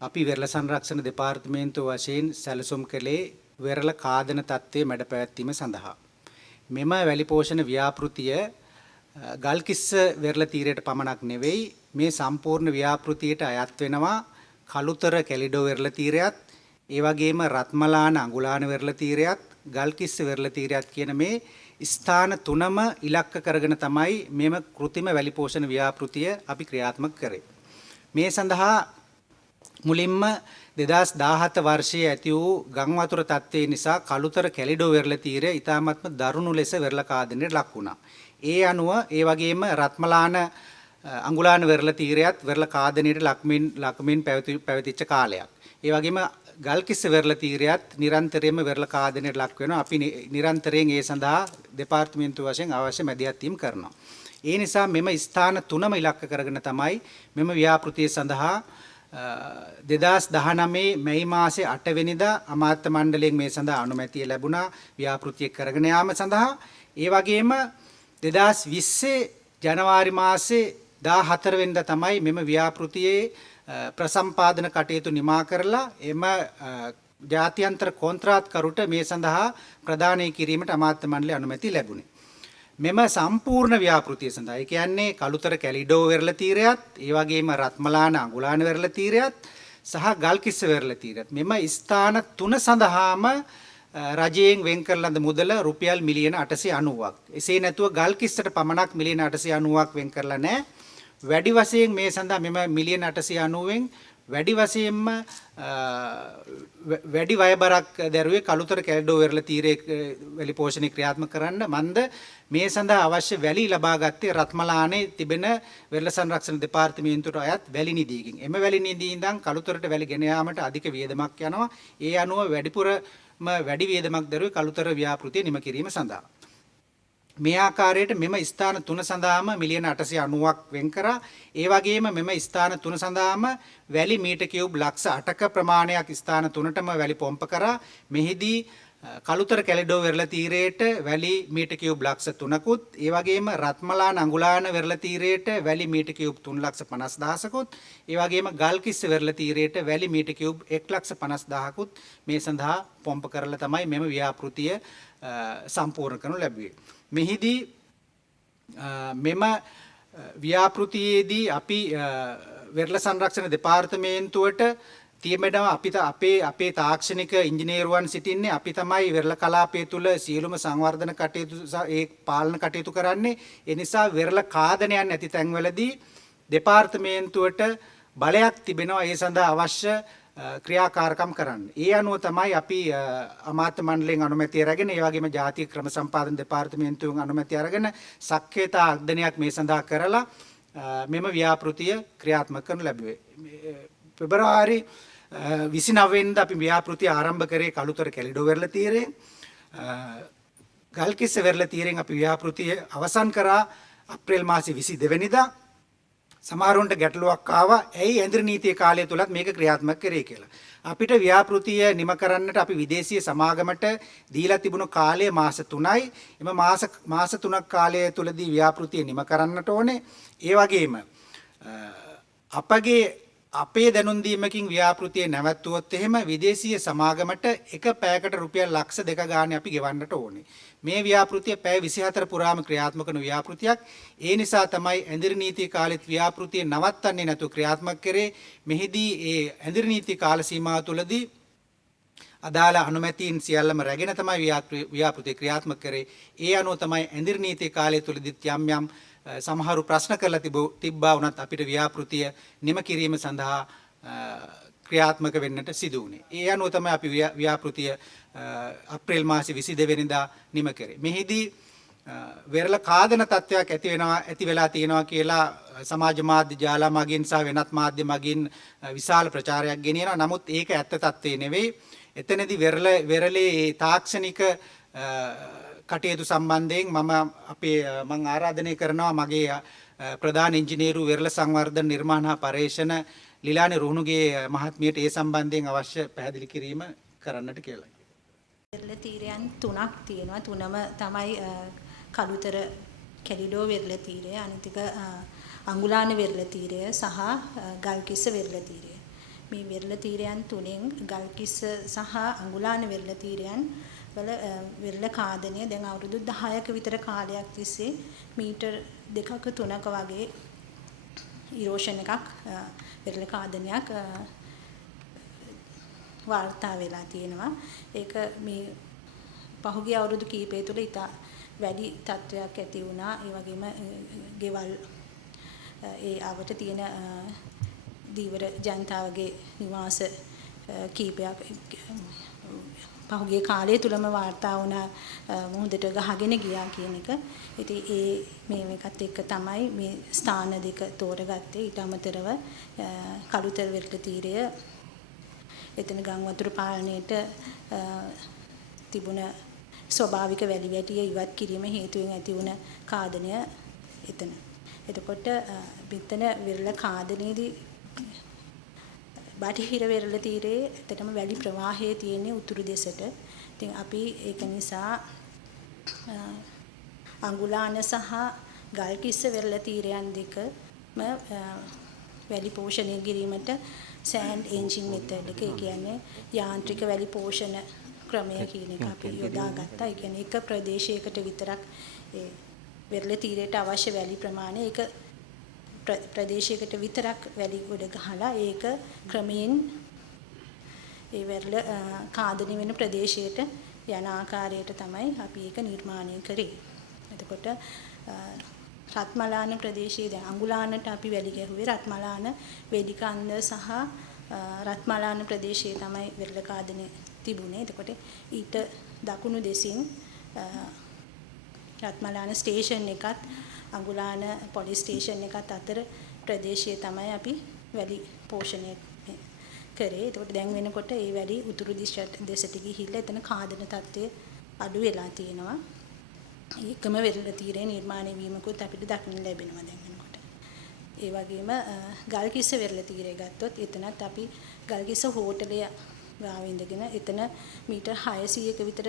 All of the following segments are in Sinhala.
අපි වෙරළ සංරක්ෂණ දෙපාර්තමේන්තුව වශයෙන් සැලසුම් කළේ වෙරළ කාදන තත්ත්වයේ මැඩ පැවැත්වීම සඳහා. මෙම වැලි පෝෂණ ව්‍යාපෘතිය ගල්කිස්ස වෙරළ තීරයට පමණක් නෙවෙයි මේ සම්පූර්ණ ව්‍යාපෘතියට අයත් වෙනවා කළුතර කැලිඩෝ වෙරළ තීරයත් ඒ වගේම රත්මලාන අඟුලාන වෙරළ තීරයත් ගල්කිස්ස වෙරළ තීරයත් කියන මේ ස්ථාන තුනම ඉලක්ක කරගෙන තමයි මෙම කෘතිම වැලි පෝෂණ ව්‍යාපෘතිය අපි ක්‍රියාත්මක කරේ. මේ සඳහා මුලින්ම 2017 වර්ෂයේ ඇති වූ ගම් වතුර තත්ත්වය නිසා කළුතර කැලිඩෝ වෙරළ තීරය ඉතාමත්ම දරුණු ලෙස වෙරළ කාදනයට ලක් වුණා. ඒ අනුව ඒ වගේම රත්මලාන අඟුලාන වෙරළ තීරයත් වෙරළ කාදනයට ලක්මින් පැවතිච්ච කාලයක්. ඒ වගේම ගල්කිස්ස වෙරළ තීරයත් නිරන්තරයෙන්ම වෙරළ කාදනයට ලක් වෙනවා. අපි නිරන්තරයෙන් ඒ සඳහා දෙපාර්තමේන්තුව වශයෙන් අවශ්‍ය මැදිහත් වීම කරනවා. ඒ නිසා මෙම ස්ථාන තුනම ඉලක්ක කරගෙන තමයි මෙම ව්‍යාපෘතිය සඳහා 2019 මැයි මාසේ 8 වෙනිදා අමාත්‍ය මණ්ඩලයෙන් මේ සඳහා අනුමැතිය ලැබුණා ව්‍යාපෘතිය කරගෙන යාම සඳහා. ඒ වගේම 2020 ජනවාරි මාසේ 14 වෙනිදා තමයි මෙම ව්‍යාපෘතියේ ප්‍රසම්පාදන කටයුතු නිමා කරලා එම ජාත්‍යන්තර කොන්ත්‍රාත්කරුට මේ සඳහා ප්‍රදානය කිරීමට අමාත්‍ය මණ්ඩලය අනුමැතිය ලැබුණේ. මෙම සම්පූර්ණ ව්‍යාපෘතිය සඳහා ඒ කියන්නේ කළුතර කැලිඩෝ වෙරළ තීරයත් ඒ වගේම රත්මලාන අඟුලාන වෙරළ තීරයත් සහ ගල්කිස්ස වෙරළ තීරයත් මෙම ස්ථාන තුන සඳහාම රජයෙන් වෙන් කරන ලද මුදල රුපියල් මිලියන 890ක්. එසේ නැතුව ගල්කිස්සට පමණක් මිලියන 890ක් වෙන් කරලා නැහැ. වැඩි වශයෙන් මේ සඳහා මෙම මිලියන 890න් වැඩි වශයෙන්ම වැඩි වයබරක් දැරුවේ කළුතර කැලිඩෝ වෙරළ තීරයේ වැලි පෝෂණය ක්‍රියාත්මක කරන්න. මන්ද මේ සඳහා අවශ්‍ය වැලි ලබා ගත්තේ රත්මලානේ තිබෙන වෙරළ සංරක්ෂණ දෙපාර්තමේන්තුවට අයත් වැලි නිධියකින්. එම වැලි නිධිය ඉඳන් කළුතරට වැලි ගෙන යාමට අධික වියදමක් යනවා. ඒ අනුව වැඩි වියදමක් දැරුවේ කළුතර ව්‍යාපෘතිය නිම කිරීම සඳහා. මේ ආකාරයට මෙම ස්ථාන තුන සඳහාම මිලියන 890ක් වෙන් කරා. ඒ වගේම මෙම ස්ථාන තුන සඳහාම වැලි මීටර් කියුබ් ලක්ෂ 8ක ප්‍රමාණයක් ස්ථාන තුනටම වැලි පොම්ප කරා. මෙහිදී කළුතර කැලිඩෝ වෙරළ තීරයට වැලි මීටර් කියුබ් ලක්ෂ 3කුත්, ඒ වගේම රත්මලාන අඟුලාන වෙරළ තීරයට වැලි මීටර් කියුබ් 3,50,000කුත්, ඒ වගේම ගල්කිස්ස වෙරළ තීරයට වැලි මීටර් කියුබ් 1,50,000කුත් මේ සඳහා පොම්ප කරලා තමයි මෙම ව්‍යාපෘතිය සම්පූර්ණ කරනු ලැබුවේ. මෙහිදී මෙම ව්‍යාපෘතියේදී අපි වෙරළ සංරක්ෂණ දෙපාර්තමේන්තුවට තියමෙනවා අපේ තාක්ෂණික ඉංජිනේරුවන් සිටින්නේ අපි තමයි වෙරළ කලාපය තුල සියලුම සංවර්ධන කටයුතු ඒ පාලන කටයුතු කරන්නේ. ඒ නිසා වෙරළ කාදනයන් නැති තැන්වලදී දෙපාර්තමේන්තුවට බලයක් තිබෙනවා ඒ සඳහා අවශ්‍ය ක්‍රියාකාරකම් කරන්න. ඒ අනුව තමයි අපි අමාත්‍ය මණ්ඩලයෙන් අනුමැතිය අරගෙන ඒ වගේම ජාතික ක්‍රම සම්පාදන දෙපාර්තමේන්තුවෙන් අනුමැතිය අරගෙන සක්්‍යතා අධ්‍යයනයක් මේ සඳහා කරලා මෙම ව්‍යාපෘතිය ක්‍රියාත්මක කරනු ලැබුවේ. පෙබරවාරි 29 වෙනිදා අපි ව්‍යාපෘතිය ආරම්භ කරේ කළුතර කැලිඩෝ වෙරළ තීරයෙන්. ගල්කිස්ස වෙරළ තීරයෙන් අපි ව්‍යාපෘතිය අවසන් කරා අප්‍රේල් මාසේ 22 වෙනිදා. සමහරුන්ට ගැටලුවක් ආවා ඇයි ඇඳිරි නීතිය කාලය තුලත් මේක ක්‍රියාත්මක කරේ කියලා. අපිට ව්‍යාපෘතිය නිම කරන්නට අපි විදේශීය සමාගමට දීලා තිබුණු කාලය මාස 3යි. එම මාස 3ක් කාලය තුලදී ව්‍යාපෘතිය නිම කරන්නට ඕනේ. ඒ වගේම අපේ දැනුම් දීමකින් ව්‍යාපෘතිය නැවැත්තුවොත් එහෙම විදේශීය සමාගමට එක පැයකට රුපියල් ලක්ෂ 2 ගානේ අපි ගෙවන්නට ඕනේ. මේ ව්‍යාපෘතිය පැය 24 පුරාම ක්‍රියාත්මක වන ව්‍යාපෘතියක්. ඒ නිසා තමයි ඇඳිරි නීති කාලෙත් ව්‍යාපෘතිය නවත්තන්නේ නැතුව ක්‍රියාත්මක කරේ. මෙහිදී ඒ ඇඳිරි නීති කාල සීමාව තුළදී අදාළ අනුමැතීන් සියල්ලම රැගෙන තමයි ව්‍යාපෘතිය ක්‍රියාත්මක කරේ. ඒ අනුව තමයි ඇඳිරි නීති කාලය තුළදීත් යම් සමහරු ප්‍රශ්න කරලා තිබ්බා වුණත් අපිට ව්‍යාපෘතිය නිම කිරීම සඳහා ක්‍රියාත්මක වෙන්නට සිදු වුණේ. ඒ අනුව තමයි අපි ව්‍යාපෘතිය අප්‍රේල් මාසේ 22 වෙනිදා නිම කරේ. මෙහිදී වෙරළ කාදන තත්ත්වයක් ඇති වෙලා තියෙනවා කියලා සමාජ මාධ්‍ය ජාල මගින් සහ වෙනත් මාධ්‍ය මගින් විශාල ප්‍රචාරයක් ගෙනියනවා. නමුත් ඒක ඇත්ත තත්ත්වේ නෙවෙයි. එතනදී වෙරළේ තාක්ෂණික කටයුතු සම්බන්ධයෙන් මම ආරාධනය කරනවා මගේ ප්‍රධාන ඉංජිනේරු වෙරළ සංවර්ධන නිර්මාණ හා පර්යේෂණ ලිලානේ රුහුණුගේ මහත්මියට ඒ සම්බන්ධයෙන් අවශ්‍ය පැහැදිලි කිරීම කරන්නට කියලා. වෙරළ තීරයන් 3ක් තියෙනවා. තුනම තමයි කළුතර කැලිඩෝ වෙරළ තීරය, අනිතික අඟුලාන වෙරළ තීරය සහ ගල්කිස්ස වෙරළ තීරය. මේ වෙරළ තීරයන් තුනෙන් ගල්කිස්ස සහ අඟුලාන වෙරළ තීරයන් වල වෙරළ කාදනය දැන් අවුරුදු 10ක විතර කාලයක් තිස්සේ මීටර් 2ක 3ක වගේ ඉරෝෂන් එකක් වෙරළ කාදනයක් වාර්තා වෙලා තියෙනවා. ඒක මේ පහුගිය අවුරුදු කිහිපය තුළ ඉතා වැඩි තත්ත්වයක් ඇති වුණා. ඒ වගේම ගෙවල් ඒ අවට තියෙන දීවර ජනතාවගේ නිවාස කීපයක් පහුගිය කාලය තුලම වාර්තා වුණා මුහුදට ගහගෙන ගියා කියන එක. ඉතින් මේ මේකත් එක්ක තමයි මේ ස්ථාන දෙක තෝරගත්තේ. ඊට අමතරව කළුතර වෙරළ තීරය එතන ගම් වතුර පාලනයේට තිබුණ ස්වභාවික වැලි වැටිය ඉවත් කිරීම හේතුවෙන් ඇති වුණ කාදනය එතන. එතකොට මෙතන වෙරළ කාදනයේදී බටහිර වෙරළ තීරයේ ඇත්තටම වැලි ප්‍රවාහයේ තියෙන උතුරු දෙසට. ඉතින් අපි ඒක නිසා අඟුලාන සහ ගල්කිස්ස වෙරළ තීරයන් දෙකම වැලි පෝෂණය කිරීමට සෑන්ඩ් එන්ජින් මෙතඩ් එක, ඒ කියන්නේ යාන්ත්‍රික වැලි පෝෂණ ක්‍රමය කියන එක අපි යොදාගත්තා. ඒ කියන්නේ එක ප්‍රදේශයකට විතරක් ඒ වෙරළ තීරයට අවශ්‍ය වැලි ප්‍රමාණය ඒක ප්‍රදේශයකට විතරක් වැලි ගොඩ ගහලා ඒක ක්‍රමයෙන් ඒ වෙරළ කාදනය වෙන ප්‍රදේශයට යන ආකාරයට තමයි අපි ඒක නිර්මාණය කරේ. එතකොට රත්මලාන ප්‍රදේශයේ දැන් අඟුලානට අපි වැලි ගැහුවේ රත්මලාන වේදිකාන්ද සහ රත්මලාන ප්‍රදේශයේ තමයි වෙරළ කාදනය තිබුණේ. එතකොට ඊට දකුණු දෙසින් රත්මලාන ස්ටේෂන් එකත් අඟුලාන පොලිස් ස්ටේෂන් එකත් අතර ප්‍රදේශයේ තමයි අපි වැලි පෝෂණය කරේ. ඒකට දැන් වෙනකොට ඒ වැලි උතුරු දෙසට ගිහිල්ලා එතන කාදන තත්ත්වය අඩු වෙලා තියෙනවා. ඒකම වෙරළ තීරය නිර්මාණය වීමකුත් අපිට දක්නට ලැබෙනවා දැන් වෙනකොට. ඒ වගේම ගල්කිස්ස වෙරළ තීරය ගත්තොත් එතනත් අපි ගල්කිස්ස හෝටලය ගාව ඉඳගෙන එතන මීටර් 600ක විතර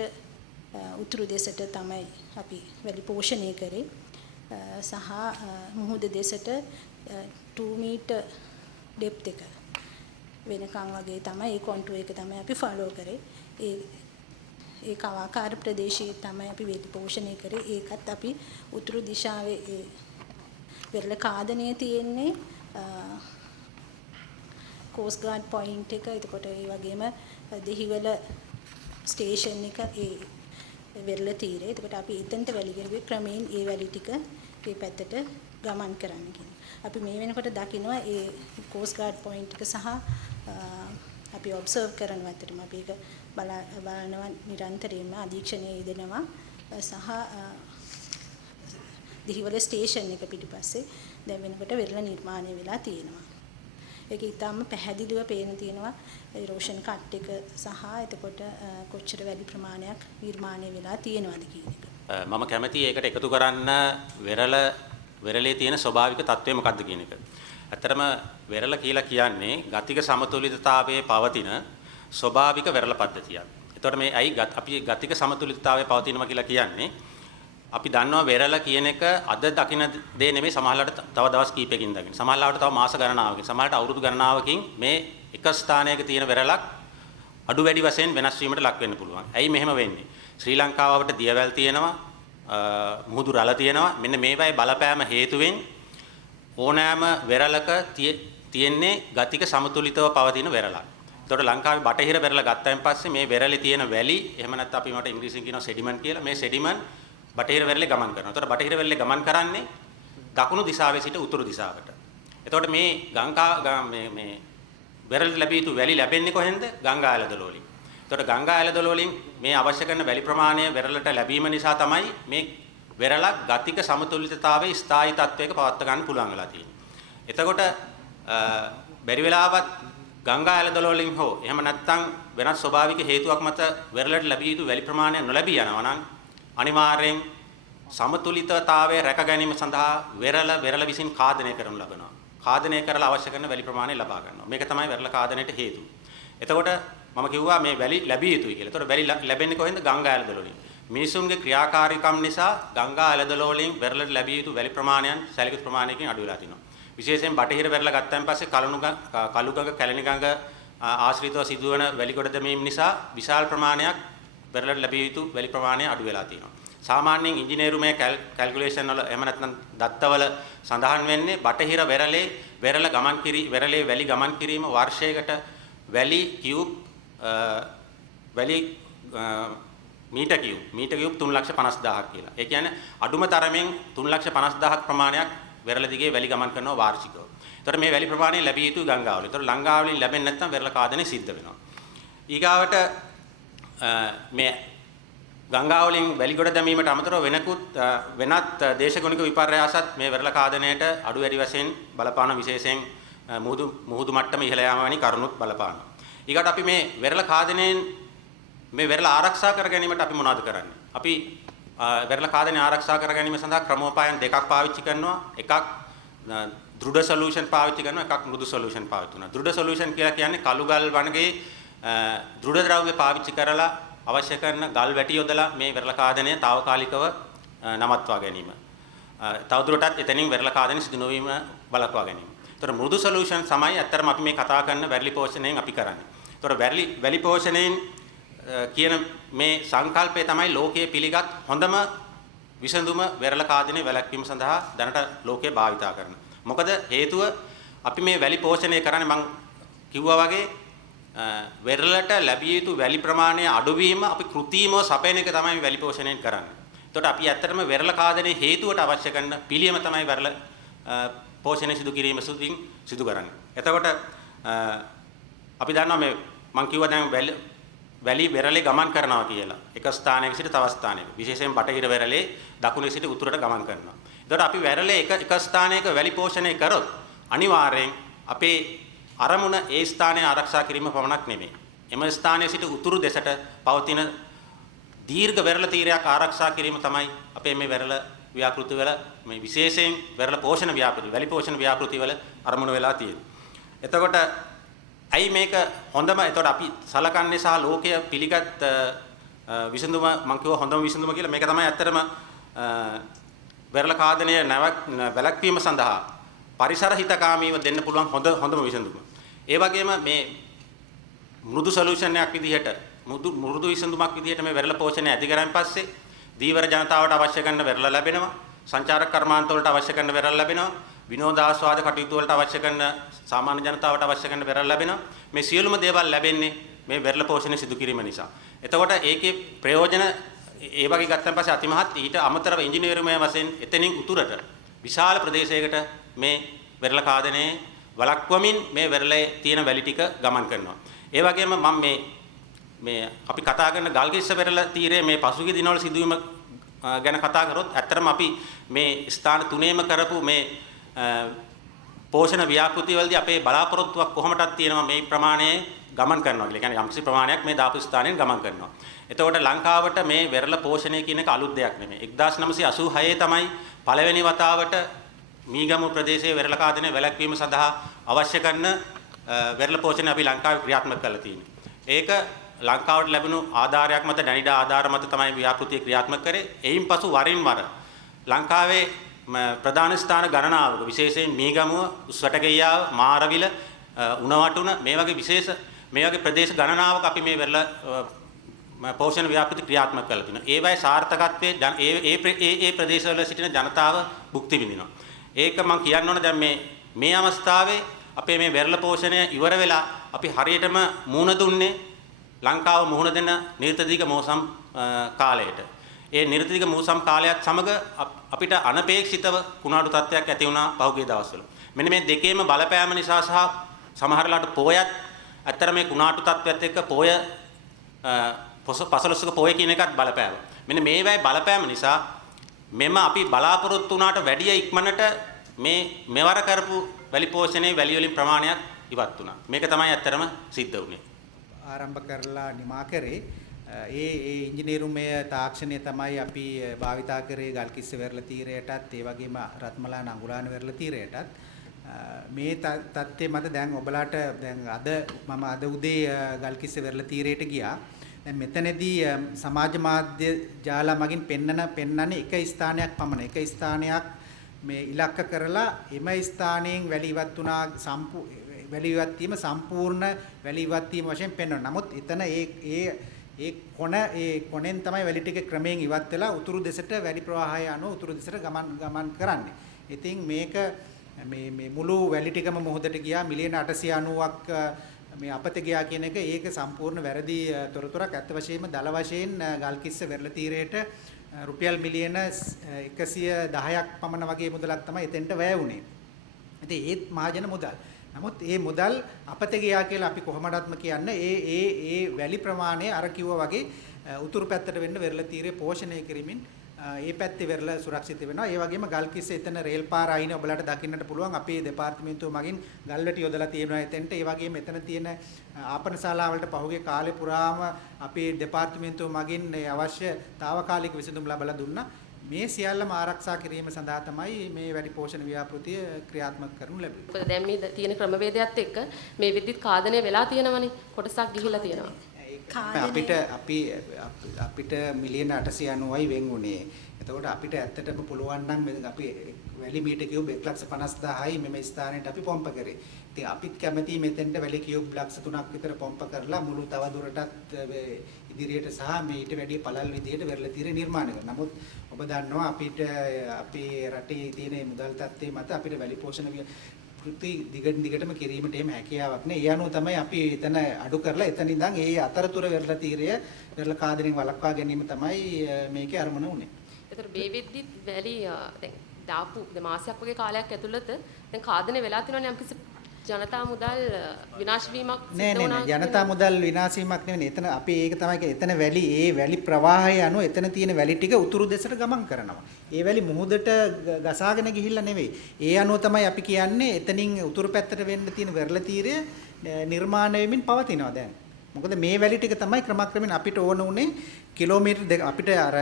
උතුරු දෙසට තමයි අපි වැලි පෝෂණය කරේ. සහ මුහුද දෙසට 2 මීටර් ඩෙප්ත් එක වෙනකන් වගේ තමයි ඒ කොන්ටුව එක තමයි අපි ෆලෝ කරේ. ඒ කවාකාර ප්‍රදේශයේ තමයි අපි වැලි පෝෂණය කරේ. ඒකත් අපි උතුරු දිශාවේ ඒ වෙරළ කාදනය තියෙන්නේ කෝස්ට් ගාඩ් පොයින්ට් එක. එතකොට ඒ වගේම දෙහිවල ස්ටේෂන් එක ඒ වෙරළ තීරේ. එතකොට අපි එතනට වැලි ගෙරුවේ ක්‍රමයෙන් ඒ වැලි ටික මේ පැත්තට ගමන් කරන්න කියන. අපි මේ වෙනකොට දකිනවා ඒ කෝස්ට් ගාඩ් පොයින්ට් එක සහ අපි ඔබ්සර්ව් කරනවා. ඇත්තටම අපි ඒක බලනවා නිරන්තරයෙන්ම අධීක්ෂණයේ යෙදෙනවා සහ දිහිවල ස්ටේෂන් එක පිටිපස්සේ දැන් වෙනකොට වෙරළ නිර්මාණය වෙලා තියෙනවා. ඒක ඊටාම පැහැදිලිව පේන තියෙනවා ඉරෝෂන් කට් එක සහ එතකොට කොච්චර වැඩි ප්‍රමාණයක් නිර්මාණය වෙලා තියෙනවද කියන එක. මම කැමතියි ඒකට එකතු කරන්න වෙරළේ තියෙන ස්වභාවික තත්ත්වය මොකක්ද කියන එක. ඇත්තටම වෙරළ කියලා කියන්නේ ගතික සමතුලිතතාවයේ පවතින ස්වභාවික වෙරළ පද්ධතියක්. එතකොට මේ අපි ගතික සමතුලිතතාවයේ පවතිනවා කියලා කියන්නේ අපි දන්නවා වෙරළ කියන එක අද දකින දේ නෙමෙයි, සමහරවිට තව දවස් කීපයකින් දකින්න. සමහරවිට තව මාස ගණනාවකින්, සමහරවිට අවුරුදු ගණනාවකින් මේ එක ස්ථානයක තියෙන වෙරළක් අඩු වැඩි වශයෙන් වෙනස් වීමට ලක් වෙන්න පුළුවන්. ඇයි මෙහෙම වෙන්නේ? ශ්‍රී ලංකාවට දියවැල් තියෙනවා, මුහුදු රළ තියෙනවා. මෙන්න මේවායේ බලපෑම හේතුවෙන් ඕනෑම වෙරළක තියෙන්නේ ගතික සමතුලිතව පවතින වෙරළක්. එතකොට ලංකාවේ බටහිර වෙරළ ගත්තයින් පස්සේ මේ වෙරළේ තියෙන වැලි, එහෙම නැත්නම් අපි මට ඉංග්‍රීසියෙන් කියනවා සෙඩිමන්ට් කියලා. මේ සෙඩිමන්ට් බටහිර වෙරළේ ගමන් කරනවා. එතකොට බටහිර වෙරළේ ගමන් කරන්නේ දකුණු දිශාවේ සිට උතුරු දිශාවට. එතකොට මේ මේ වෙරළට ලැබිය යුතු වැලි ලැබෙන්නේ කොහෙන්ද? ගංගා ඇලදොල වලින්. එතකොට ගංගා ඇලදොල වලින් මේ අවශ්‍ය කරන වැලි ප්‍රමාණය වෙරළට ලැබීම නිසා තමයි මේ වෙරළක් ගතික සමතුලිතතාවයේ ස්ථායී තත්වයක පවත්වා ගන්න පුළුවන් වෙලා තියෙන්නේ. එතකොට බැරි වෙලාවත් ගංගා ඇලදොල වලින් හෝ එහෙම නැත්නම් වෙනස් ස්වභාවික හේතුවක් මත වෙරළට ලැබිය යුතු වැලි ප්‍රමාණය නොලැබී යනවා නම් අනිවාර්යෙන් සමතුලිතතාවය රැක ගැනීම සඳහා වෙරළ විසින් කාදනය කරනු ලබනවා. කාදනය කරලා අවශ්‍ය කරන වැලි ප්‍රමාණය ලබා ගන්නවා. මේක තමයි වෙරළ කාදනයට හේතුව. එතකොට මම කිව්වා මේ වැලි ලැබිය යුතුයි කියලා. එතකොට වැලි ලැබෙන්නේ කොහෙන්ද? ගංගා ඇලදොල වලින්. මිනිසුන්ගේ ක්‍රියාකාරීකම් නිසා ගංගා ඇලදොල වලින් වෙරළට ලැබිය යුතු වැලි ප්‍රමාණයන් සැලකිත ප්‍රමාණයකින් අඩු වෙලා තිනවා. විශේෂයෙන් බටහිර වෙරළ ගත්තන් පස්සේ කළුගඟ කැලණිගඟ ආශ්‍රිතව සිදුවන වැලිගොඩ දැමීම නිසා විශාල ප්‍රමාණයක් වෙරළට ලැබිය යුතු වැලි ප්‍රමාණය අඩු වෙලා තියෙනවා. සාමාන්‍යයෙන් ඉංජිනේරුමය කැල්කියුලේෂන් වල එහෙම නැත්නම් දත්තවල සඳහන් වෙන්නේ බටහිර වෙරළේ වැලි ගමන් කිරීම වර්ෂයකට වැලි කියුබ් මීටර් කියුබ් 3,50,000ක් කියලා. ඒ කියන්නේ අඩුම තරමින් 3,50,000ක් ප්‍රමාණයක් වෙරළ දිගේ වැලි ගමන් කරනවා වාර්ෂිකව. ඒතර මේ වැලි ප්‍රමාණය ලැබිය යුතු ගංගාවල. ඒතර ලංකාවලින් ලැබෙන්නේ නැත්නම් වෙරළ කාදනය සිද්ධ වෙනවා. ඊගාවට මේ ගංගාවලින් වැලිගොඩ දැමීමට අමතරව වෙනත් දේශගුණික විපර්යාසත් මේ වෙරළ කාදනයට අඩු වැඩි වශයෙන් බලපාන විශේෂයෙන් මුහුදු මට්ටම ඉහළ යාම වැනි කරුණුත් බලපානවා. ඊකට අපි මේ වෙරළ කාදනයෙන් මේ වෙරළ ආරක්ෂා කර ගැනීමට අපි මොනවද කරන්නේ? අපි වෙරළ කාදනය ආරක්ෂා කර ගැනීම සඳහා ක්‍රමෝපායන් දෙකක් පාවිච්චි කරනවා. එකක් දෘಢ සොලියුෂන් පාවිච්චි කරනවා, එකක් මෘදු සොලියුෂන් පාවිච්චි කරනවා. දෘಢ සොලියුෂන් කියලා කියන්නේ කළුගල් වනගේ දෘಢ ද්‍රව්‍ය පාවිච්චි කරලා අවශ්‍ය කරන ගල් වැටි යොදලා මේ වෙරළ කාදනය తాවකාලිකව නවත්වා ගැනීම. තවදුරටත් එතනින් වෙරළ කාදනය සිදු නොවීම බලපවා ගැනීම. ඒතර මෘදු සොලියුෂන් තමයි අත්‍තරම අපි මේ කතා කරන වැලි පෝෂණයෙන් අපි කරන්නේ. ඒතර වැලි පෝෂණයෙන් කියන මේ සංකල්පය තමයි ලෝකයේ පිළිගත් හොඳම විසඳුම වෙරළ කාදනය වැළැක්වීම සඳහා දැනට ලෝකයේ භාවිතා කරන. මොකද හේතුව අපි මේ වැලි පෝෂණය කරන්නේ මම කිව්වා වගේ වෙරළට ලැබිය යුතු වැලි ප්‍රමාණය අඩුවීම අපි කෘත්‍රිමව සපයන එක තමයි වැලි පෝෂණයෙන් කරන්නේ. එතකොට අපි ඇත්තටම වෙරළ කාදනයේ හේතුවට අවශ්‍ය කරන පිළියම තමයි වෙරළ පෝෂණය සිදු කිරීම සිදු කරන්නේ. එතකොට අපි දන්නවා මේ මම කිව්වා දැන් වැලි වෙරළේ ගමන් කරනවා කියලා. එක ස්ථානයක සිට තව ස්ථානයක. විශේෂයෙන් බටහිර වෙරළේ දකුණේ සිට උතුරට ගමන් කරනවා. එතකොට අපි වෙරළේ එක ස්ථානයක වැලි පෝෂණය කරොත් අනිවාර්යෙන් අපේ අරමුණ ඒ ස්ථානය ආරක්ෂා කිරීම පමණක් නෙමෙයි. එම ස්ථානයේ සිට උතුරු දෙසට පවතින දීර්ඝ වෙරළ තීරයක් ආරක්ෂා කිරීම තමයි අපේ මේ වෙරළ ව්‍යාපෘතිවල මේ විශේෂයෙන් වෙරළ පෝෂණ ව්‍යාපෘති, වැලි පෝෂණ ව්‍යාපෘතිවල අරමුණ වෙලා තියෙන්නේ. එතකොට ඇයි මේක හොඳම? එතකොට අපි සලකන්නේ සහ ලෝකයේ පිළිගත් විසඳුම මම කිව්වා හොඳම විසඳුම කියලා. මේක තමයි ඇත්තටම වෙරළ කාදනය වැළැක්වීම සඳහා පරිසර හිතකාමීව දෙන්න පුළුවන් හොඳම විසඳුම. ඒ වගේම මේ මෘදු සොලියුෂන් එකක් විදිහට මෘදු විසඳුමක් විදිහට මේ වෙරළ පෝෂණය ඇති කරන් පස්සේ දීවර ජනතාවට අවශ්‍ය කරන වෙරළ ලැබෙනවා. සංචාරක කර්මාන්ත වලට අවශ්‍ය කරන වෙරළ ලැබෙනවා. විනෝදාස්වාද කටයුතු වලට අවශ්‍ය කරන සාමාන්‍ය ජනතාවට අවශ්‍ය කරන වෙරළ ලැබෙනවා. මේ සියලුම දේවල් ලැබෙන්නේ මේ වෙරළ පෝෂණය සිදු කිරීම නිසා. එතකොට ඒකේ ප්‍රයෝජන ඒ වගේ ගත්තන් පස්සේ අතිමහත් ඊට අමතරව ඉංජිනේරුමය වශයෙන් එතනින් උතුරට විශාල ප්‍රදේශයකට මේ වෙරළ කාදනයේ වළක්වමින් මේ වෙරළේ තියෙන වැලි ටික ගමන් කරනවා. ඒ වගේම මම මේ අපි කතා කරන ගල්කිස්ස වෙරළ තීරයේ මේ පසුගිය දිනවල සිදුවීම ගැන කතා කරොත් ඇත්තටම අපි මේ ස්ථාන තුනේම කරපු මේ පෝෂණ ව්‍යාපෘතිවලදී අපේ බලාපොරොත්තුවක් කොහොමදක් තියෙනවා මේ ප්‍රමාණයේ ගමන් කරනවා කියලා. කියන්නේ යම්කිසි ප්‍රමාණයක් මේ දාපු ස්ථානයෙන් ගමන් කරනවා. එතකොට ලංකාවට මේ වෙරළ පෝෂණය කියන එක අලුත් දෙයක් නෙමෙයි. 1986 තමයි පළවෙනි වතාවට මීගමු ප්‍රදේශයේ වෙරළ කාදනය වැළැක්වීම සඳහා අවශ්‍ය කරන වෙරළ පෝෂණය අපි ලංකාවේ ක්‍රියාත්මක කරලා තියෙන්නේ. ඒක ලංකාවට ලැබුණු ආධාරයක් මත දැනිඩා ආධාර මත තමයි ව්‍යාපෘතිය ක්‍රියාත්මක කරේ. එයින් පසු වරින් වර ලංකාවේ ප්‍රධාන ස්ථාන ගණනාවක විශේෂයෙන් මීගමුව, උස්වැටගෙයියාව, මාරවිල, උණවටුන මේ වගේ ප්‍රදේශ ගණනාවක අපි මේ වෙරළ පෝෂණ ව්‍යාපෘති ක්‍රියාත්මක කරලා තිනවා. ඒවයි සාර්ථකත්වයේ ඒ ප්‍රදේශවල සිටින ජනතාව භුක්ති විඳිනවා. ඒක මම කියන්න ඕන දැන් මේ අවස්ථාවේ අපේ මේ වෙරළ පෝෂණය ඉවර වෙලා අපි හරියටම මුහුණ දුන්නේ ලංකාව මුහුණ දෙන නිර්තදිග මෝසම් කාලයට. ඒ නිර්තදිග මෝසම් කාලයත් සමග අපිට අනපේක්ෂිතව කුණාටු තත්ත්වයක් ඇති වුණා පහුගිය දවස්වල. මෙන්න මේ දෙකේම බලපෑම නිසා සහ සමහරලාට පොයත් ඇත්තට මේ කුණාටු තත්ත්වයට එක්ක පොය පසළොස්වක පොය කියන එකත් බලපෑවා. මෙන්න මේවයි බලපෑම නිසා මෙම අපි බලාපොරොත්තු වුණාට වැඩිය ඉක්මනට මෙවර කරපු වැලි පෝෂණයේ වැලි වලින් ප්‍රමාණයක් ඉවත් වුණා. මේක තමයි ඇත්තටම සිද්ධ වුණේ. ආරම්භ කරලා නිමා කරේ ඒ ඉංජිනේරුමය තාක්ෂණය තමයි අපි භාවිතා කරේ ගල්කිස්ස වෙරළ තීරයටත් ඒ වගේම රත්මලා නඟුලාන වෙරළ තීරයටත් මේ තත්ත්වයේ මත දැන් ඔබලාට දැන් මම අද උදේ ගල්කිස්ස වෙරළ තීරයට ගියා. දැන් මෙතනදී සමාජ මාධ්‍ය ජාල මගින් පෙන්නන්නේ එක ස්ථානයක් පමණ. එක ස්ථානයක් මේ ඉලක්ක කරලා එම ස්ථානයෙන් වැලි ඉවත් වුණා වැලි ඉවත් වීම සම්පූර්ණ වැලි ඉවත් වීම වශයෙන් පෙන්වනවා. නමුත් එතන ඒ කොනෙන් තමයි වැලි ටික ක්‍රමයෙන් ඉවත් වෙලා උතුරු දෙසට වැලි ප්‍රවාහය අනුව උතුරු දෙසට ගමන් කරන්නේ. ඉතින් මේක මේ මුළු වැලි ටිකම මොහොතට ගියා මිලියන 890ක් මේ අපතේ ගියා කියන එක ඒක සම්පූර්ණ වැරදි තොරතුරක්. ඇත්ත වශයෙන්ම දල වශයෙන් ගල්කිස්ස වෙරළ තීරයට රුපියල් මිලියන 110ක් පමණ වගේ මුදලක් තමයි එතෙන්ට වැය වුණේ. ඉතින් ඒත් මහජන මුදල්. නමුත් මේ මුදල් අපතේ ගියා කියලා අපි කොහොමඩත්ම කියන්නේ ඒ වැලි ප්‍රමාණය අර කිව්වා වගේ උතුරු පැත්තට වෙන්න වෙරළ තීරය පෝෂණය කිරීමෙන් ඒ පැත්තේ වෙරළ සුරක්ෂිත වෙනවා. ඒ වගේම ගල්කිස්ස එතන රේල් පාර අයිනේ ඔබලාට දකින්නට පුළුවන්. අපේ දෙපාර්තමේන්තුව මගින් ගල්වැටි යොදලා තියෙනවා එතෙන්ට. ඒ වගේම එතන තියෙන ආපන ශාලාවලට පහුගිය කාලේ පුරාම අපේ දෙපාර්තමේන්තුව මගින් අවශ්‍ය తాවකාලික විසඳුම් ලබා දුන්නා. මේ සියල්ලම ආරක්ෂා කිරීම සඳහා තමයි මේ වැඩි පෝෂණ ව්‍යාපෘතිය ක්‍රියාත්මක කරනු ලැබුවේ. මොකද දැන් මේ තියෙන ක්‍රමවේදයත් එක්ක මේ විද්‍යුත් කාදනය වෙලා තියෙනවනේ. කොටසක් ගිහිලා තියෙනවා. අපිට මිලියන 890යි වෙන් වුණේ. එතකොට අපිට ඇත්තටම පුළුවන් නම් අපි වැලි මීටර් කියුබ් 1,50,000යි මෙම ස්ථානයට අපි පොම්ප කරේ. ඉතින් අපිත් කැමති මෙතෙන්ට වැලි කියුබ් ලක්ෂ 3ක් විතර පොම්ප කරලා මුළු තව දුරටත් ඉදිරියට සහ මේට වැඩි පළල් විදියට වෙරළ තීරය නිර්මාණය කරනවා. නමුත් ඔබ දන්නවා අපිට අපේ රටේ තියෙන මුදල් තත්ත්වයේ මත අපිට වැලි පෝෂණ කෘති දිගටම කිරීමට එහෙම හැකියාවක් නැහැ. ඒ අනුව තමයි අපි එතන අඩු කරලා එතන ඉඳන් ඒ අතරතුර වෙරළ තීරය වෙරළ කාදනයෙන් වළක්වා ගැනීම තමයි මේකේ අරමුණ උනේ. ඒතර මේ විද්‍යුත් වැලි දැන් දාපු මාසයක් වගේ කාලයක් ඇතුළත දැන් කාදනය වෙලා තියෙනවනේ යම්කිසි ජනතා මුදල් විනාශ වීමක් සිද්ධ වුණා. නෑ ජනතා මුදල් විනාශ වීමක් නෙවෙයි. එතන අපි ඒක තමයි කියන්නේ. එතන වැලි වැලි ප්‍රවාහය අනුව එතන තියෙන වැලි ටික උතුරු දෙසට ගමන් කරනවා. ඒ වැලි මුහුදට ගසාගෙන ගිහිල්ලා නෙවෙයි. ඒ අනුව තමයි අපි කියන්නේ එතනින් උතුරු පැත්තට වෙන්න තියෙන වෙරළ තීරය නිර්මාණය වෙමින් පවතිනවා දැන්. මොකද මේ වැලි ටික තමයි ක්‍රමක්‍රමයෙන් අපිට ඕන උනේ කිලෝමීටර් දෙක අපිට අර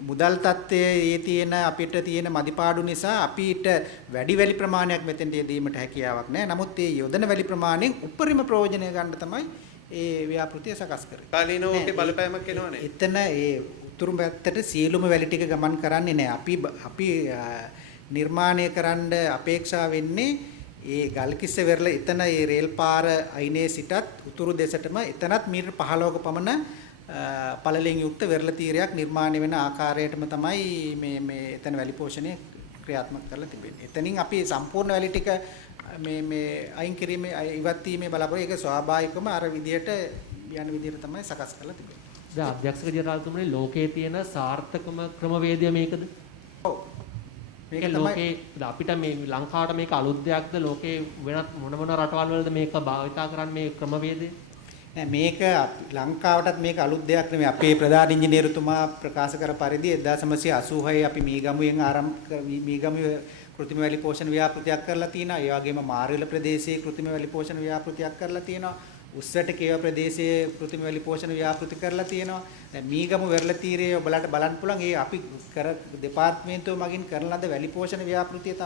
මුදල් තත්ත්වයේ තියෙන අපිට තියෙන මදිපාඩු නිසා අපිට වැඩි වැලි ප්‍රමාණයක් මෙතෙන්ට යෙදීමට හැකියාවක් නැහැ. නමුත් මේ යොදන වැලි ප්‍රමාණයෙන් උපරිම ප්‍රයෝජනය ගන්න තමයි ඒ ව්‍යාපෘතිය සකස් කරන්නේ. කාලීනව ඔකේ බලපෑමක් එනවනේ. එතන ඒ උතුරු පැත්තට සියලුම වැලි ටික ගමන් කරන්නේ නැහැ. අපි නිර්මාණය කරන්න අපේක්ෂා වෙන්නේ ඒ ගල්කිස්ස වෙරළ එතන ඒ රේල් පාර අයිනේ සිටත් උතුරු දෙසටම එතනත් මීටර් 15ක පමණ පළලෙන් යුක්ත වෙරළ තීරයක් නිර්මාණය වෙන ආකාරයටම තමයි මේ එතන වැලි පෝෂණය ක්‍රියාත්මක කරලා තිබෙන්නේ. එතනින් අපි සම්පූර්ණ වැලි ටික මේ අයින් කිරීමේ ඉවත් වීමේ බලාපොරොත්තු ඒක ස්වාභාවිකවම අර විදියට යන විදියට තමයි සකස් කරලා තිබෙන්නේ. දැන් අධ්‍යක්ෂක ජනරාල්තුමනි ලෝකයේ තියෙන සාර්ථකම ක්‍රමවේදය මේකද? ඔව්. මේක ලෝකේ අපිට මේ ලංකාවට මේක අලුත් දෙයක්ද? ලෝකේ වෙනත් මොන රටවල් වලද මේක භාවිතා කරන්නේ මේ ක්‍රමවේදය? නෑ මේක ලංකාවටත් මේක අලුත් දෙයක් නෙමෙයි. අපේ ප්‍රධාන ඉංජිනේරුතුමා ප්‍රකාශ කර පරිදි 1986 අපි මීගමුවෙන් මීගමුවේ කෘත්‍රිම වැලි පෝෂණ ව්‍යාපෘතියක් කරලා තියෙනවා. ඒ වගේම මාර්විල ප්‍රදේශයේ කෘත්‍රිම වැලි පෝෂණ ව්‍යාපෘතියක් කරලා තියෙනවා. උස්සට කේව ප්‍රදේශයේ කෘත්‍රිම වැලි පෝෂණ ව්‍යාපෘති කරලා තියෙනවා. දැන් මීගමු වෙරළ තීරයේ ඔයාලට බලන්න පුළුවන් ඒ අපි දෙපාර්තමේන්තුව මගින් කරන ලද වැලි පෝෂණ ව්‍යාපෘතිය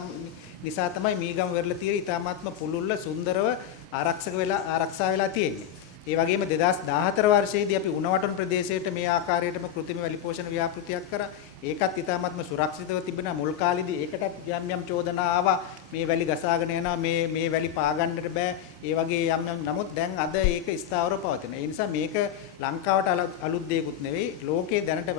නිසා තමයි මීගමු වෙරළ තීරය ඉතාමත්ම පුළුල්ව සුන්දරව ආරක්ෂා වෙලා තියෙන්නේ. ඒ වගේම 2014 වර්ෂයේදී අපි උණවටුන් ප්‍රදේශයට මේ ආකාරයටම කෘත්‍රිම වැලි පෝෂණ ව්‍යාපෘතියක් කරා. ඒකත් ඉතාමත්ම සුරක්ෂිතව තිබෙනා මුල් කාලේදී ඒකටත් යම් චෝදනා ආවා මේ වැලි ගසාගෙන යනවා මේ වැලි පාගන්නට බෑ ඒ වගේ යම් නමුත් දැන් අද ඒක ස්ථාවරව පවතින. ඒ නිසා මේක ලංකාවට අලුත් දෙයක්ුත් නෙවෙයි ලෝකයේ දැනට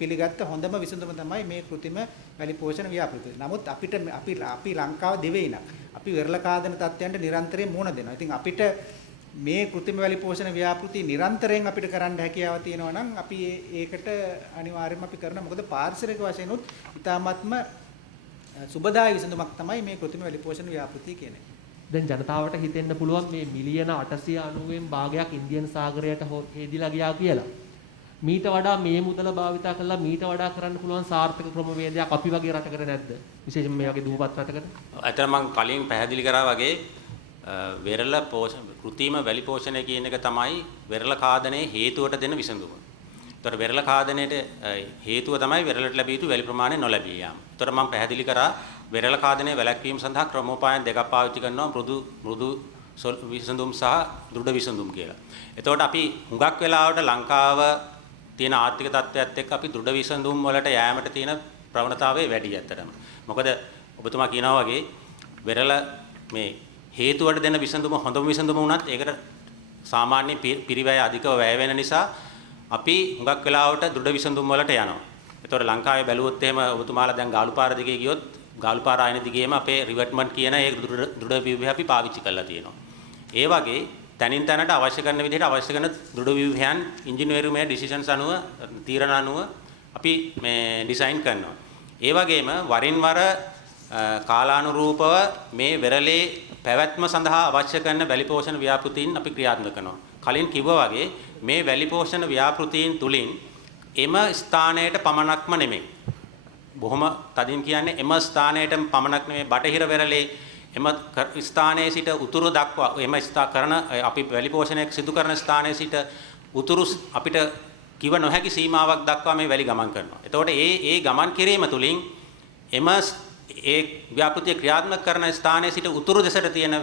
පිළිගත්ත හොඳම විසඳුම තමයි මේ කෘත්‍රිම වැලි පෝෂණ ව්‍යාපෘතිය. නමුත් අපි ලංකාව දෙවෙයිනක්. අපි වෙරළ කාදන තත්ත්වයන්ට නිරන්තරයෙන් මුහුණ දෙනවා. ඉතින් අපිට මේ කෘත්‍රිම වැලි පෝෂණ ව්‍යාපෘති නිරන්තරයෙන් අපිට කරන්න හැකියාව තියෙනවා නම් අපි ඒකට අනිවාර්යයෙන්ම අපි කරනවා. මොකද පාරිසරික වශයෙන් උත් ඉතාමත්ම සුබදායි විසඳුමක් තමයි මේ කෘත්‍රිම වැලි පෝෂණ ව්‍යාපෘතිය කියන්නේ. දැන් ජනතාවට හිතෙන්න පුළුවන් මේ මිලියන 890න් භාගයක් ඉන්දියන් සාගරයට හේදිලා ගියා කියලා. මීට වඩා මේ මුදල භාවිතා කළා මීට වඩා කරන්න පුළුවන් සාර්ථක ක්‍රමවේදයක් අපි වගේ රටකට නැද්ද? විශේෂයෙන්ම මේ වගේ දුප්පත් රටකට. අතන මම කලින් පැහැදිලි කරා වගේ වෙරළ කෘත්‍රිම වැලි පෝෂණය කියන එක තමයි වෙරළ කාදනයේ හේතුවට දෙන විසඳුම. ඒතර වෙරළ කාදනයේට හේතුව තමයි වෙරළට ලැබිය යුතු වැලි ප්‍රමාණය නොලැබී යාම. ඒතර මම පැහැදිලි කරා වෙරළ කාදනයේ වැළැක්වීම සඳහා ක්‍රමෝපායන් දෙකක් පාවිච්චි කරනවා මෘදු විසඳුම් සහ දෘಢ විසඳුම් කියලා. එතකොට අපි හුඟක් වෙලාවට ලංකාව තියෙන ආර්ථික තත්ත්වයත් එක්ක අපි දෘಢ විසඳුම් වලට යෑමට තියෙන ප්‍රවණතාවය වැඩි ඇත්තටම. මොකද ඔබතුමා කියනවා වගේ වෙරළ මේ හේතුවට දෙන විසඳුම හොඳම විසඳුම වුණත් ඒකට සාමාන්‍ය පිරිවැය අධිකව වැය වෙන නිසා අපි හුඟක් වෙලාවට දෘಢ විසඳුම් වලට යනවා. ඒතකොට ලංකාවේ බැලුවොත් එහෙම ඔබතුමාලා දැන් ගාලුපාර දිගේ ගියොත් ගාලුපාර ආයන දිගේම අපේ රිවර්ට්මන්ට් කියන ඒ දෘಢ ව්‍යුහය අපි පාවිච්චි කරලා තියෙනවා. ඒ වගේ තනින් තනට අවශ්‍ය කරන විදිහට අවශ්‍ය කරන දෘঢ় ව්‍යුහයන් ඉංජිනේරුමය ඩිසිෂන්ස් අනුව තීරණ අනුව අපි මේ ඩිසයින් කරනවා. ඒ වගේම වරින් වර කාලානුරූපව මේ වෙරළේ පැවැත්ම සඳහා අවශ්‍ය කරන වැලි පෝෂණ ව්‍යාපෘතීන් අපි ක්‍රියාත්මක කරනවා. කලින් කිව්වා වගේ මේ වැලි පෝෂණ ව්‍යාපෘතීන් තුලින් එම ස්ථානයට පමණක්ම නෙමෙයි. බොහොම තදින් කියන්නේ එම ස්ථානයට පමණක් නෙමෙයි බටහිර වෙරළේ එම ස්ථානයේ සිට උතුරු දක්වා එම කරන අපි වැලි පෝෂණයක් සිදු කරන ස්ථානයේ සිට උතුරු අපිට කිව නොහැකි සීමාවක් දක්වා මේ වැලි ගමන් කරනවා. එතකොට ඒ ගමන් කිරීම තුලින් එම ඒ ව්‍යාපෘතිය ක්‍රියාත්මක කරන ස්ථානයේ සිට උතුරු දෙසට තියෙන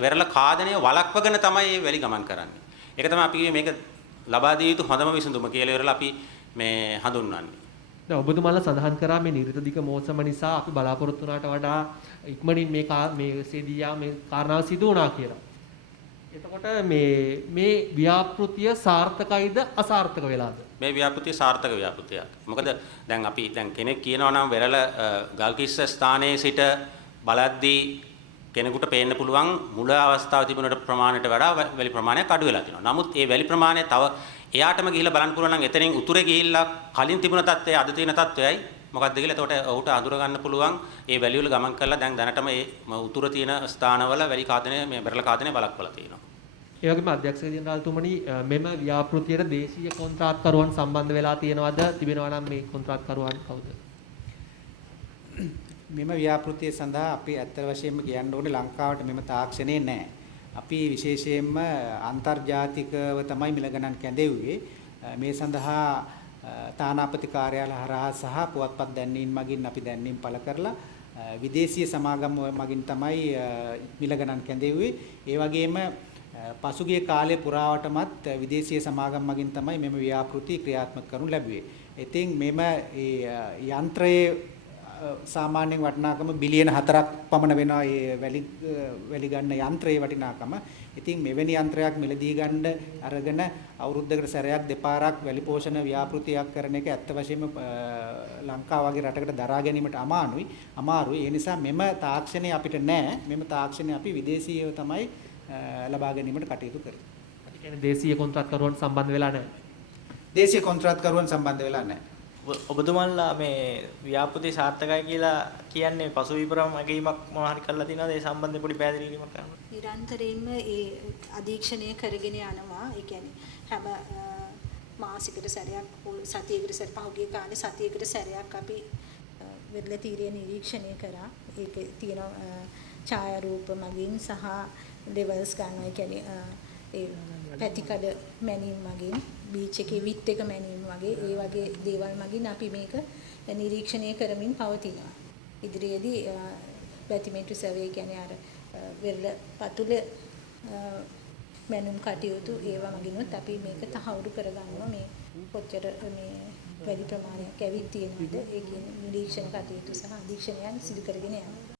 වෙරළ කාදනය වළක්වගෙන තමයි මේ වැලි ගමන් කරන්නේ. ඒක තමයි අපි මේක ලබා දිය යුතු හොඳම විසඳුම කියලා ඉවරලා අපි මේ හඳුන්වන්නේ. දැන් ඔබතුමාලා සඳහන් කරා මේ නිර්තදික මෝසම නිසා අපි බලාපොරොත්තු වුණාට වඩා ඉක්මනින් මේ සේදියා මේ කාරණාව සිදු වුණා කියලා. එතකොට මේ ව්‍යාපෘතිය සාර්ථකයිද අසාර්ථක වෙලාද? මේ ව්‍යාපෘතිය සාර්ථක ව්‍යාපෘතියක්. මොකද දැන් කෙනෙක් කියනවා නම් වෙරළ ගල්කිස්ස ස්ථානයේ සිට බලද්දී කෙනෙකුට පේන්න පුළුවන් මුල අවස්ථාවේ තිබුණට ප්‍රමාණයට වඩා වැලි ප්‍රමාණයක් අඩු වෙලා තියෙනවා. නමුත් ඒ වැලි ප්‍රමාණය තව එයාටම ගිහිල්ලා බලන්න පුළුවන් නම් එතනින් උතුරේ ගිහිල්ලා කලින් තිබුණ තත්ත්වය අද තියෙන තත්ත්වයයි මොකක්ද කියලා එතකොට ඔහුට අඳුර ගන්න පුළුවන් ඒ වැලි වල ගමන් කරලා දැන් දැනටම මේ උතුර තියෙන ස්ථානවල වැලි කාදනය මේ බෙරළ කාදනය බලක්වලා තියෙනවා. ඒ වගේම අධ්‍යක්ෂ ජනරාල්තුමනි මෙම ව්‍යාපෘතියට දේශීය කොන්ත්‍රාත්කරුවන් සම්බන්ධ වෙලා තියෙනවද? තිබෙනවා නම් මේ කොන්ත්‍රාත්කරුවන් කවුද? මෙම ව්‍යාපෘතිය සඳහා අපි ඇත්ත වශයෙන්ම කියන්න ඕනේ ලංකාවට මෙම තාක්ෂණේ නැහැ. අපි විශේෂයෙන්ම අන්තර්ජාතිකව තමයි මිල ගණන් කැඳෙව්වේ. මේ සඳහා තානාපති කාර්යාල හරහා සහ පුවත්පත් දැන්වීම් මගින් අපි දැන්වීම් පළ කරලා විදේශීය සමාගම් මගින් තමයි මිල ගණන් කැඳෙව්වේ. ඒ වගේම පසුගිය කාලය පුරාවටමත් විදේශීය සමාගම් මගින් තමයි මෙම ව්‍යාපෘති ක්‍රියාත්මක කරනු ලැබුවේ. ඉතින් මෙම යන්ත්‍රයේ සාමාන්‍යයෙන් වටිනාකම බිලියන 4ක් පමණ වෙනවා මේ වැලි ගන්න යන්ත්‍රයේ වටිනාකම. ඉතින් මෙවැනි යන්ත්‍රයක් මිලදී ගන්න අරගෙන අවුරුද්දකට සැරයක් දෙපාරක් වැලි පෝෂණ ව්‍යාපෘතියක් කරන එක ඇත්ත වශයෙන්ම ලංකාව වගේ රටකට දරා ගැනීමට අමාරුයි. ඒ නිසා මෙම තාක්ෂණය අපිට නැහැ. මෙම තාක්ෂණය අපි විදේශීයව තමයි ලබා ගැනීමට කටයුතු කරන්නේ. ඒ කියන්නේ දේශීය කොන්ත්‍රාත්කරුවන් සම්බන්ධ වෙලා නැහැ. දේශීය කොන්ත්‍රාත්කරුවන් සම්බන්ධ වෙලා නැහැ. ඔබතුමන්ලා මේ ව්‍යාපෘති සාර්ථකයි කියලා කියන්නේ පසු විපරම් අගීමක් මොනවා හරි කරලා තියෙනවද? ඒ සම්බන්ධයෙන් පොඩි පැහැදිලි කිරීමක් කරන්න. නිරන්තරයෙන්ම ඒ අධීක්ෂණය කරගෙන යනවා. ඒ කියන්නේ හැම මාසිකට සැරයක් සතියකට සැරයක් පහුගිය කාලේ සතියකට සැරයක් අපි වෙරළ තීරය නිරීක්ෂණය කරා. ඒකේ තියෙන ඡායාරූප මගින් සහ ලෙවල්ස් ගන්නවා. ඒ කියන්නේ ඒ පැතිකඩ මැනීම් මගින් බීච් එකේ විත් එක මැනීම් වගේ ඒ වගේ දේවල් මගින් අපි මේක නිරීක්ෂණය කරමින් පවතිනවා. ඉදිරියේදී බැතිමේට්‍රි සර්වේ කියන්නේ අර වෙරළ පතුල මැනුම් කටයුතු ඒවා මගිනුත් අපි මේක තහවුරු කරගන්නවා. මේ කොච්චර මේ වැඩි ප්‍රමාණයක් ඇවිත් තියෙනවද ඒ කියන නිරීක්ෂණ කටයුතු සහ අධීක්ෂණයන් සිදු කරගෙන යනවා.